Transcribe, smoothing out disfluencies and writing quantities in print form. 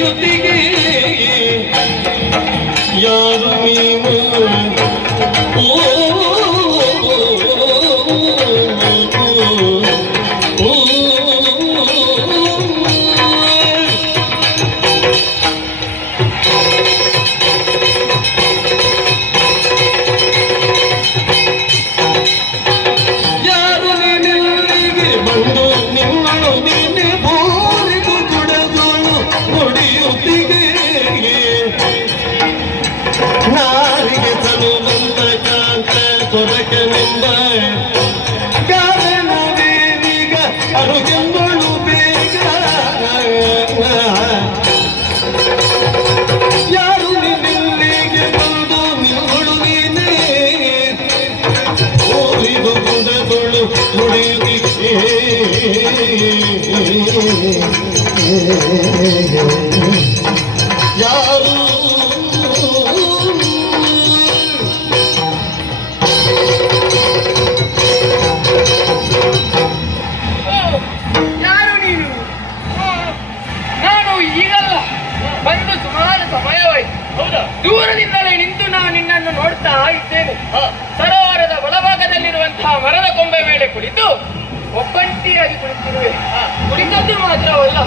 ನುಡಿಯುತ್ತಿಗೆ ಯಾರು ನೀನು ಯಾರು ನೀನು? ನಾನು ಈಗಲ್ಲ, ಬಂದು ಸುಮಾರು ಸಮಯವಾಯಿತು. ಹೌದಾ? ದೂರದಿಂದಲೇ ನಿಂತು ನಾನು ನಿನ್ನನ್ನು ನೋಡ್ತಾ ಇದ್ದೇನೆ. ಸರೋವರದ ಬಲಭಾಗದಲ್ಲಿರುವಂತಹ ಮರದ ಕೊಂಬೆ ಮೇಲೆ ಕುಳಿತು ಒಬ್ಬಂಟಿಯಾಗಿ ಕುಳಿತಿರುವೆ. ಕುಳಿತದ್ದು ಮಾತ್ರವಲ್ಲ,